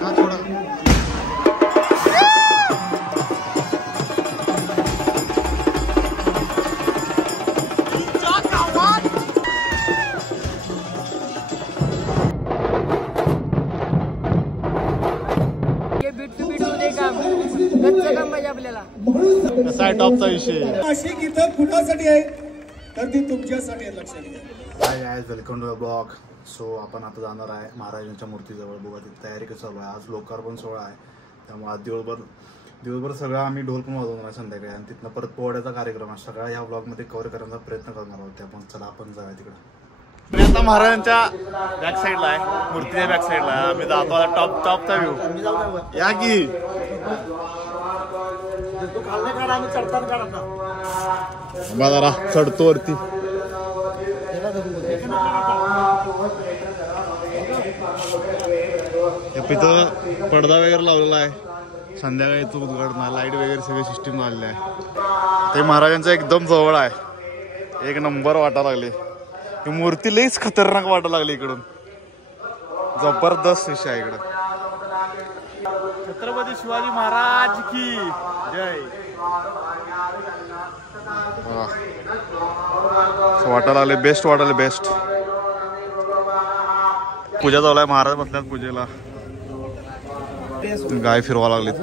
का थोडा कसा आहे टॉपचा विषय नाशिक इथं कुणासाठी आहे तर ती तुमच्यासाठी आहे, लक्षात घ्या. Hi guys, welcome to the blog. So आपण आता जाणार आहे महाराजांच्या मूर्तीजवळ. बघा तिथे तयारी कसं चालू आहे. आज लोकार्पण सोहळा आहे, त्यामुळे आज दिवसभर सगळं आम्ही ढोल पण वाजवणार आहे संध्याकाळी, आणि तिथनं परत पोहड्याचा कार्यक्रम आहे. सगळा ह्या ब्लॉगमध्ये कव्हर करण्याचा प्रयत्न करणार आहोत. आपण चला आपण जाऊया तिकडे. आता महाराजांच्या बॅक साईडला आहे, मूर्तीच्या बॅक साईडला आहे. आम्ही जातो आता टॉपचा व्ह्यू. या की जरा चढतो वरती. तिथं पडदा वगैरे लावलेला आहे. संध्याकाळी तो उद्घाटन, लाईट वगैरे सगळी सिस्टीम आलेली आहे. ते महाराजांचं एकदम जवळ आहे. एक नंबर वाटायला लागले. ही मूर्ती लईच खतरनाक वाटायला लागली. इकडून जबरदस्त विषय आहे. इकडं छत्रपती शिवाजी महाराज की जय. वाटायला लागले बेस्ट, वाटायला बेस्ट. पूजा चालू आहे. महाराज बसल्यात पूजेला. गाय फिरवा लागलीत.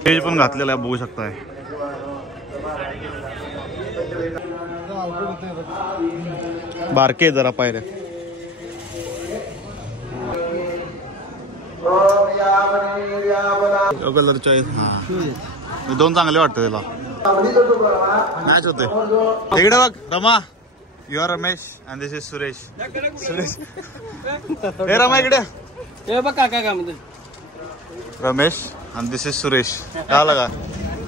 स्टेज पण घातलेला आहे, बघू शकताय. बारके जरा पायऱ्या. कलरच्या आहेत. हा, दोन चांगले वाटतं त्याला. मॅच होते इकडे बघ. Rama, you are Ramesh and this is Suresh. हे रमा इकडे बघ काका काय म्हणते. रमेश आणि दिस इज सुरेश. काय लागा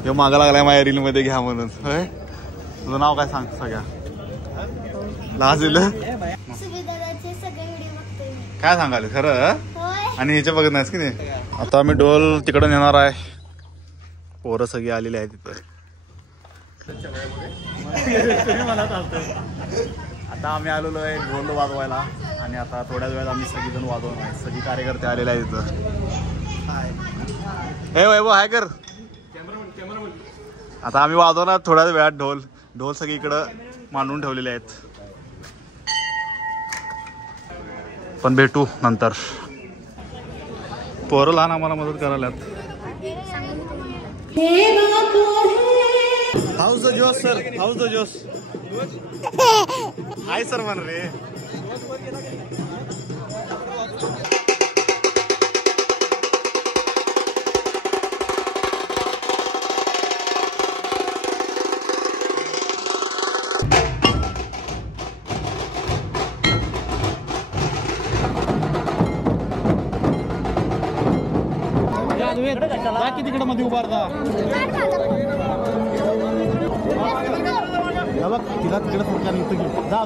ह्यो मागा लागलाय माझ्या रील मध्ये घ्या म्हणून. तुझं नाव काय सांग सगळ्या. लाज दिलं काय सांगाले खरं. आणि ह्याच्या बघत नाहीस की नाही. आता आम्ही ढोल तिकडे नेणार आहे. पोरं सगळी आलेली आहे तिथं. आता आम्ही आलेलो आहे ढोल वाजवायला, आणि आता थोड्याच वेळात आम्ही सगळीजण वाजवणार आहे. सगळी कार्यकर्ते आलेले आहेत तिथं. हे वैभव हाय कर. आता आम्ही वाजवणार थोड्याच वेळात ढोल सगळीकडं मांडून ठेवलेले आहेत. पण भेटू नंतर. पोरं लहान आम्हाला मदत करायला. हाऊस द जोश सर, हाऊस द जोश. हाय सर म्हण रे. बाकी तिकडे मध्ये उभारता बघ. तिला तिकडे सरकार इथं घेऊ जा.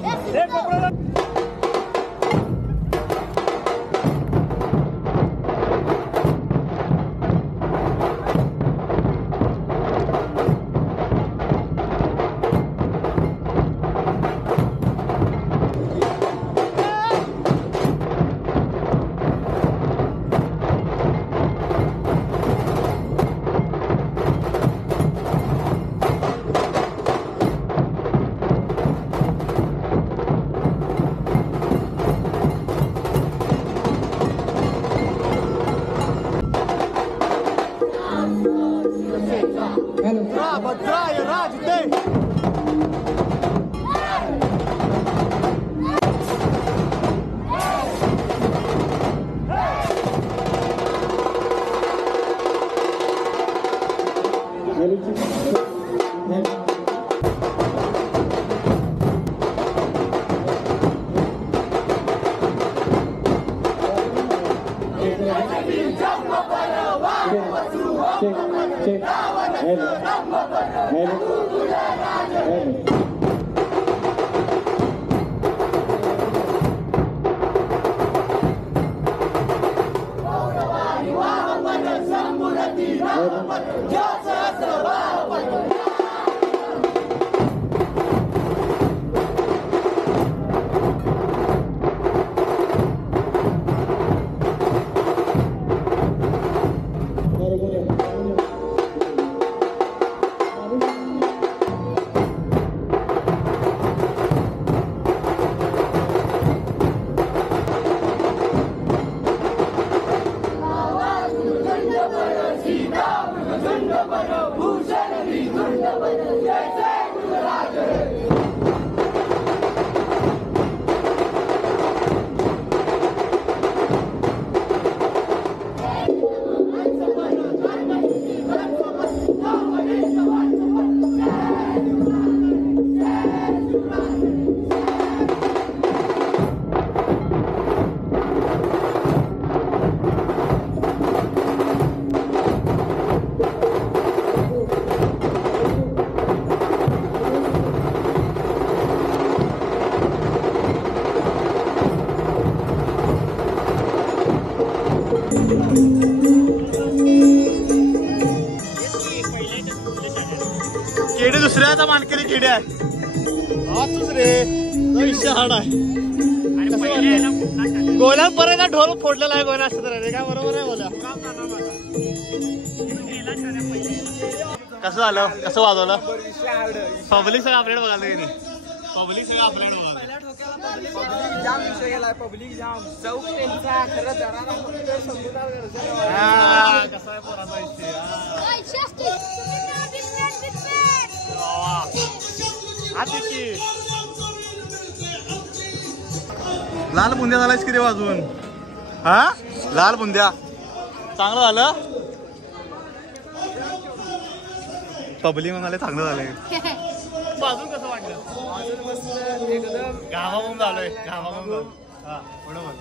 केडी दुसऱ्याचा मानकरी केडी आहे हाच रे विषय हाड आहे गोल्या परत ढोल फोडलेला आहे गोल्या असं तर काय बरोबर आहे गोल्या कसं झालं कसं वाजवलं पब्लिक सगळं आपल्याकडे बघायला की नाही पब्लिक सगळं आपल्याकडे बघायला पब्लिक जाम चौक त्यांचा खरं जरा कसा आहे पोराचा लाल बुंद्या झालायस किती वाजून हा लाल बुंद्या चांगलं झालं पब्लिक म्हणाले चांगलं झालंय बाजून कसं वाटलं गावाहून झालंय गावाहून हा बरोबर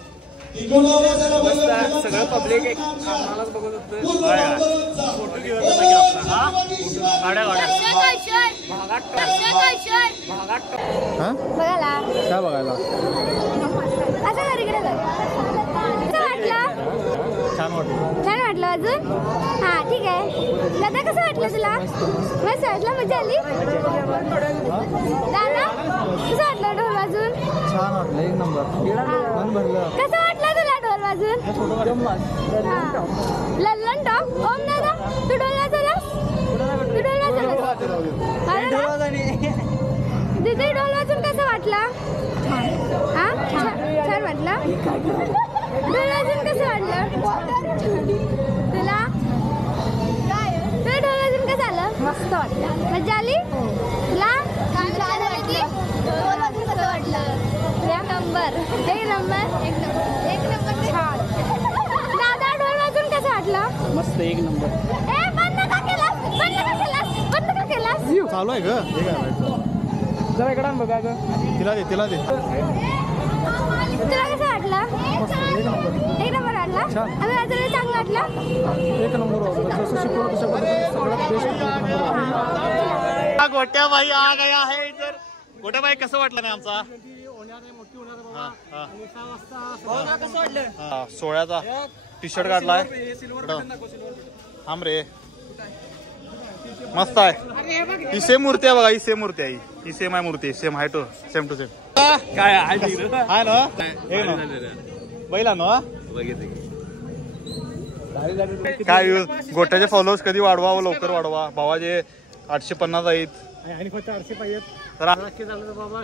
सगळं पब्लिक एक आम्हालाच बघत होतं फोटो घेऊन गाड्या बघायला काय बघायला असं घरीकडे कसं वाटलं छान वाटलं छान वाटलं अजून हा ठीक आहे दादा कसं वाटलं तुला मस्त वाटलं मजा आली दादा कसं वाटलं ढोल वाजून छान वाटलं एक नंबर मन भरलं कसं वाटलं तुला ढोल वाजून लल्लन टॉप ओम दादा तू ढोल वाजवलास तू ढोल वाजवलास दीदी ढोल वाजून कसं वाटलं हा छान वाटलं ढोल वाजून कसं वाटलं तुला ढोल वाजून कसं आलं मस्त वाटलं मजा आली तुला छान वाटली ढोल वाजून कसं वाटलं एक नंबर एक नंबर छान दादा ढोल वाजून कसं वाटलं मस्त एक नंबर ए बंद का केलास चालू आहे ग जरा इकडे बघा ग तिला दे तुला कसं वाटलं एक नंबर वाटला आम्ही वाजवलं चांगलं वाटलं एक नंबर गोट्या बाई आ गया है इधर गोट्या बाई कसं वाटलं नाही आमचा कसं वाटलं सोळ्याचा टी शर्ट काढलाय थांब रे मस्त आहे ही सेम मूर्ती आहे बघा ही सेम मूर्ती आहे ही सेम आहे मूर्ती सेम आहे टू सेम टू सेम काय आहे ना हे ना बैला ना काय गोट्याचे फॉलोअर्स कधी वाढवा लवकर वाढवा भावाचे 850 आहेत आणि फक्त 800 पाहिजेत तर झालं बाबा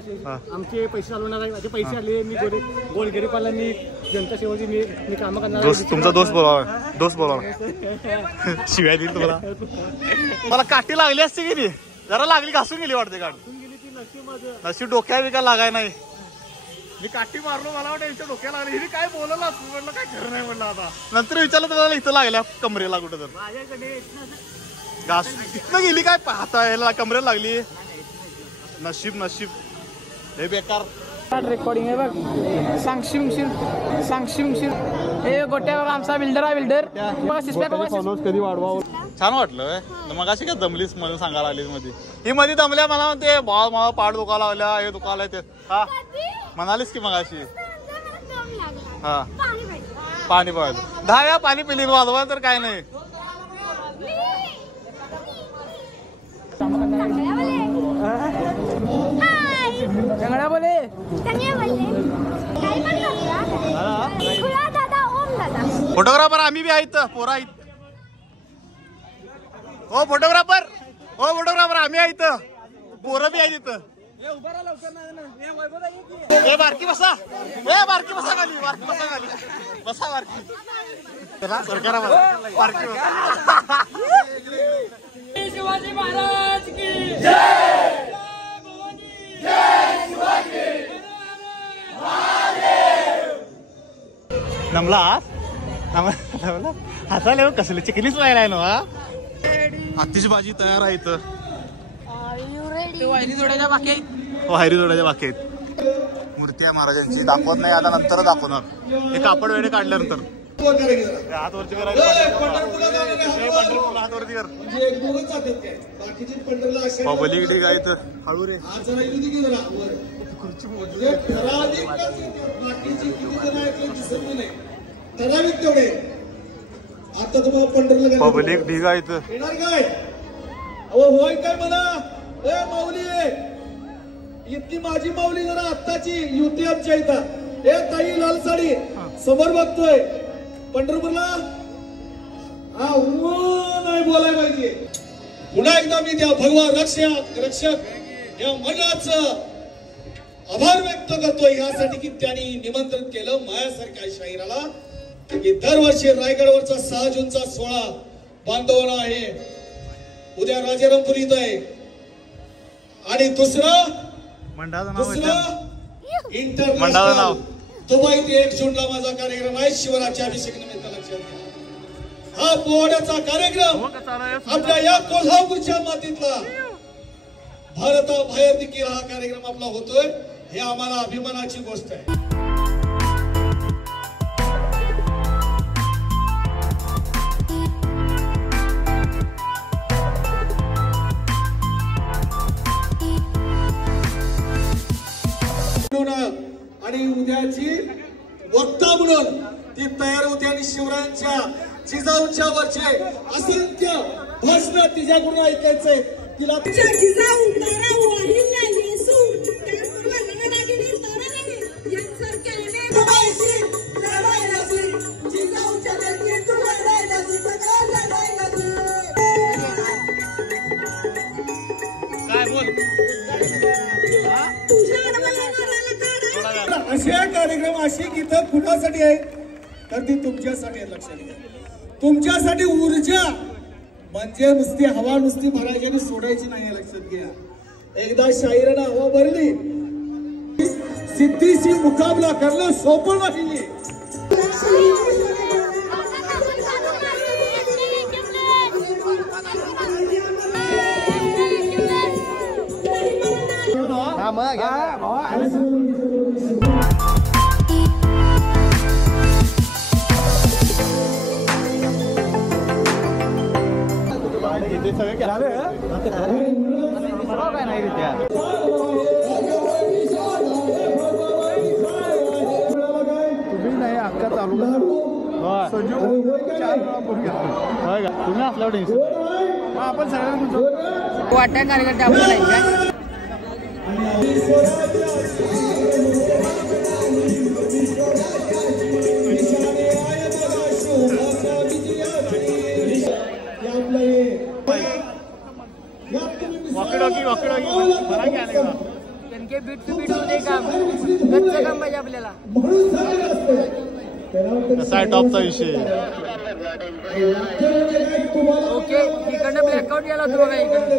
आमचे पैसे चालवणार आहे माझे पैसे आले मी गोलगरीबाला मी जनता सेवाची मी कामं करणार तुमचा दोस्त बोलावा शिवाय दिली तुम्हाला मला काठी लागली असते की नाही जरा लागली घासून गेली वाटते गाडी नशीब डोक्या बिका लागाय नाही मी काठी मारलो मला वाटतं यांच्या डोक्या लागली हिने काय बोललं म्हटलं काय खरं नाही म्हटलं आता नंतर विचारलं तर इथं लागल्या कमरेला कुठं तर घास इथं गेली काय पाहता याला कमरेला लागली नशीब हे बेकार रेकॉर्डिंग आहे बघ सांगशील हे गोट्या बघा आमचा बिल्डर आहे कधी वाढवा छान वाटलं मग अशी काय दमलीस म्हणून सांगायला आली मध्ये ही मध्ये दमल्या मला म्हणते भाव मला पाठ दुखायला लागल्या हे दुखायला ते हा म्हणालीस की मग अशी हा पाणी पाहिजे 10 वेळा पाणी पिली वाजवा तर काय नाही चांगला बोले फोटोग्राफर आम्ही बी आहेत पोरा आहेत हो फोटोग्राफर आम्ही आहेत पोरं बी आहेत इथं बारकी बसा खाली बसा सरकार बारकी शिवाजी महाराज की जय नमला हसायला कसले चिकनीच व्हायला आहे ना आतिषबाजी तयार आहे इथं वायरी जोडायच्या बाकी आहेत वायरी जोडायच्या बाकी आहेत मूर्ती आहे महाराजांची दाखवत नाही आता नंतर दाखवणार हे कापड वेळे काढल्यानंतर हात वरती करायचं हात वरती कर पब्लिक काय तर हळू रे ठराविक तेवढे आता तुम्हाला पंढरला पब्लिक ढिगा इथं येणार काय? अहो होय काय म्हणा. ए माऊली इतकी माझी माऊली जरा आत्ताची युती आमच्या इथं. ए ताई लाल साडी समोर बघतोय पंढरपूरला. हा नाही बोलाय पाहिजे. पुन्हा एकदा मी त्या भगवान रक्षक या मंडळाचं आभार व्यक्त करतोय यासाठी की त्यांनी निमंत्रण केलं माझ्यासारख्या शाहिराला की दरवर्षी रायगडवरचा 6 जूनचा सोहळा बांधवणा आहे. उद्या राजारामपुरी इथं आहे. आणि दुसरं इंटरनॅशनल दुबईत 1 जूनला माझा कार्यक्रम आहे शिवराज्याभिषेक निमित्त. लक्षात घ्या हा पोवाड्याचा कार्यक्रम आपल्या या कोल्हापूरच्या मातीतला भारताबाहेर देखील हा कार्यक्रम आपला होतोय. हे आम्हाला अभिमानाची गोष्ट आहे. आणि उद्याची वक्ता म्हणून ती तयार होते आणि शिवरायांच्या जिजाऊंच्या वरचे असंख्य भाषण तिच्याकडून ऐकायचंय. तिला असे कार्यक्रम अशी इथं कुणासाठी आहे तर ती तुमच्यासाठी आहे. लक्षात घ्या तुमच्यासाठी ऊर्जा म्हणजे नुसती हवा नुसती भरायची आणि सोडायची नाही. लक्षात घ्या एकदा शाहिरानं हवा भरली सिद्धीशी मुकाबला करणं सोपं नाही. तुम्ही नाही अक्का चालू तुम्ही असल्यावर आपण सगळ्यांना वाटा कार्यकर्ते आपल्याला बीट टू बीट होते काम गच्च काम पाहिजे आपल्याला. कसा आहे टॉपचा विषय. ओके इकडनं ब्लॅकआउट गेला होतो बघा इकडे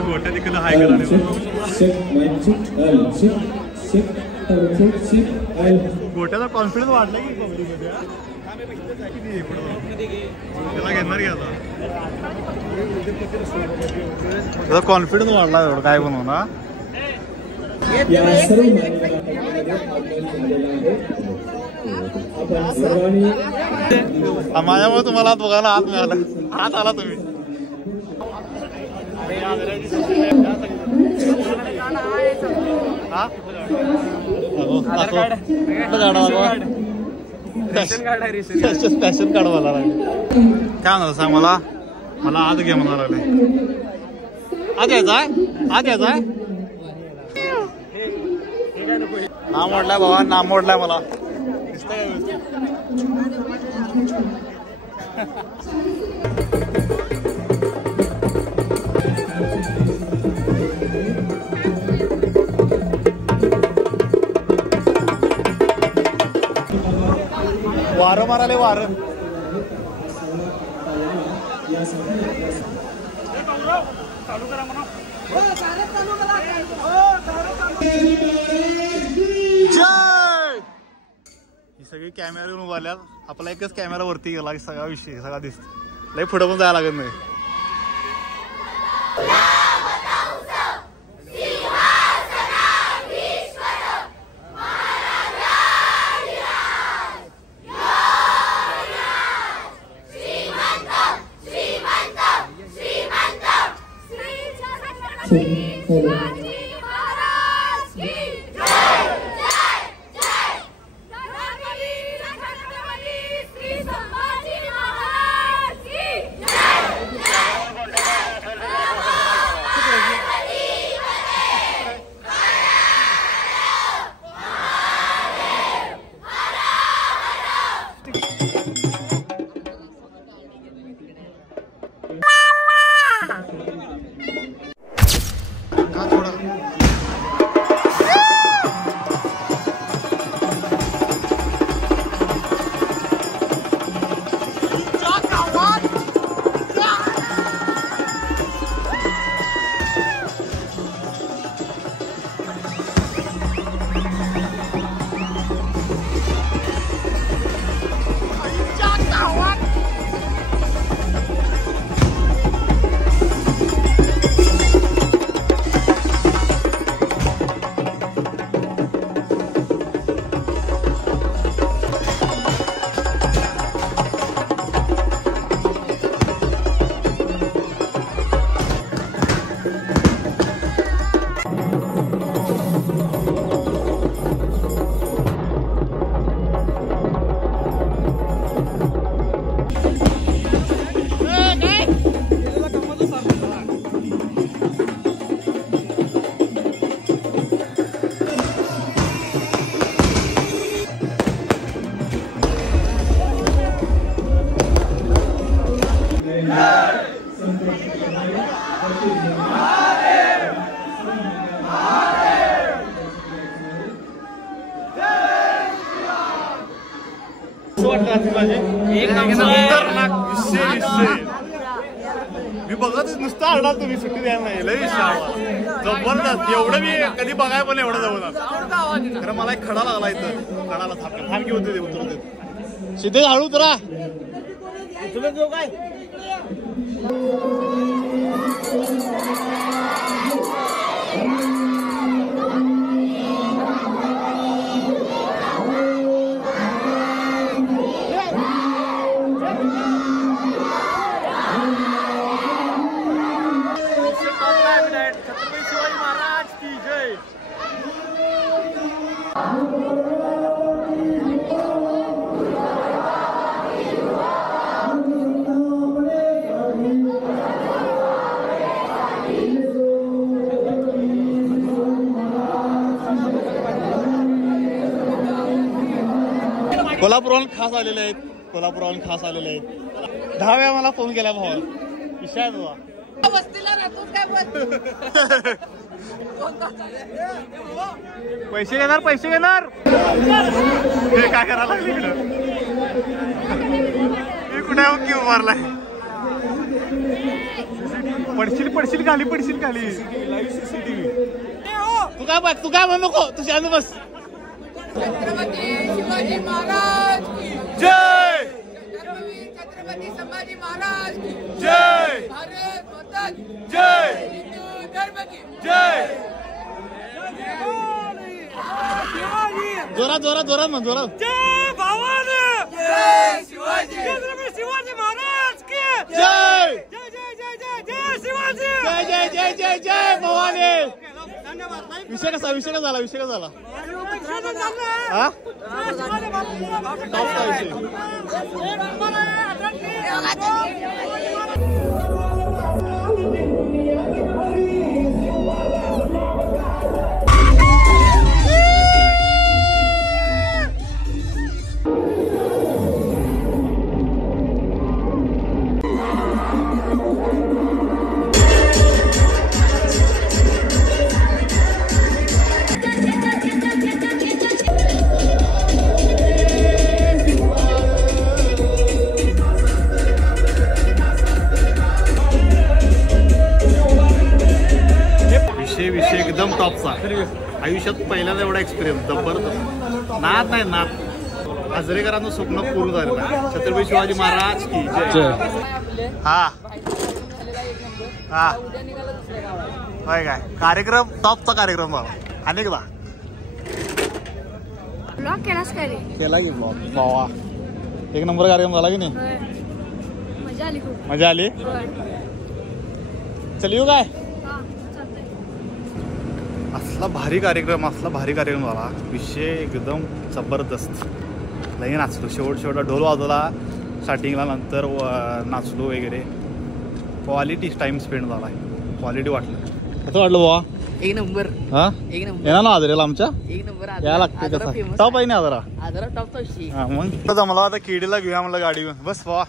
गोट्या तिकडं हाय करा. गोट्याचा कॉन्फिडन्स वाढला की पब्लिकमध्ये त्याला घेणार की आता त्याचा कॉन्फिडन्स वाढला एवढं काय बनवणार. माझ्यामुळे तुम्हाला दोघांना हात मिळाला. हात आला तुम्ही पॅशन कार्ड मला काय म्हणा सांग. मला आत घे म्हणा लागले. आत यायचाय आत यायचाय. नाम मोडलाय बाबा नाम मोडलाय मला. वारं माराले वारं. ही सगळी कॅमेरा घेऊन उभारल्यात. आपला एकच कॅमेरा वरती गेला की सगळा विषय सगळा दिसतो. लय पुढे पण जायला लागत नाही. कसं वाटलं आजची भाजी? एक नंबर. मी बघतच नुसतं आडणार तुम्ही सुट्टी द्यायला नाही लय जबरदस्त एवढं मी कधी बघाय पण एवढं जबरदस्त खरं मला एक खडा लागला इथं खडाला थांबकी होते उतरते सिद्धे हळू उतरा काय छत्रपती शिवाजी महाराज की जय. कोल्हापूरहून खास आलेले आहेत कोल्हापूरहून खास आलेले आहेत 10 वेळा मला फोन केला भावा विषय आहे तुझा वस्तीला राहतोस काय पैसे घेणार हे काय करायला लागले इकडं मी कुठे क्यू मारलाय पडशील खाली तू काय म्हणू नको तू शांत बस छत्रपती शिवाजी महाराज की जय छत्रपती संभाजी महाराज की जय भारत माता की जय हिंदू धर्म की जय जोरात म्हण जोरात जय भवानी जय शिवाजी छत्रपती शिवाजी महाराज की जय जय जय जय जय जय शिवाजी जय जय जय जय जय भवानी विषय कसा झाला हा टॉपचा विषय विषय एकदम टॉपचा आयुष्यात पहिल्यांदा एवढा एक्सपिरियन्स जबरदस्त नाद नाही नाद आजरेकरांचं स्वप्न पूर्ण झालेलं आहे छत्रपती शिवाजी महाराज की जय हा होय काय कार्यक्रम टॉपचा कार्यक्रम झाला अनेकदा ब्लॉग केलास काय रे केला की भावा एक नंबर कार्यक्रम झाला की नाही मजा आली खूप मजा आली चल येऊ काय असला भारी कार्यक्रम झाला विषय एकदम जबरदस्त लई नाचलो शेवटला ढोल वाजवला स्टार्टिंगला नंतर नाचलो वगैरे क्वालिटी टाइम स्पेंड झाला क्वालिटी वाटलं कसं वाटलं बाबा एक नंबर हा एक नंबर येणार ना आदरेला आमच्या एक नंबर या लागते कसं टॉप आहे ना आदरा आदरा टॉपचा विषय हा मग मला आता केडीला घेऊया म्हणलं गाडी बस बाबा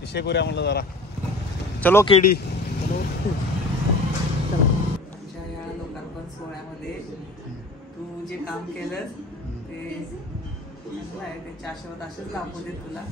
विषय करूया म्हणलं जरा चलो केडी लोकार्पण सोहळ्यामध्ये तू जे काम केलंस ते चांगलं आहे त्याचे आशीर्वाद असेच लाभू देत तुला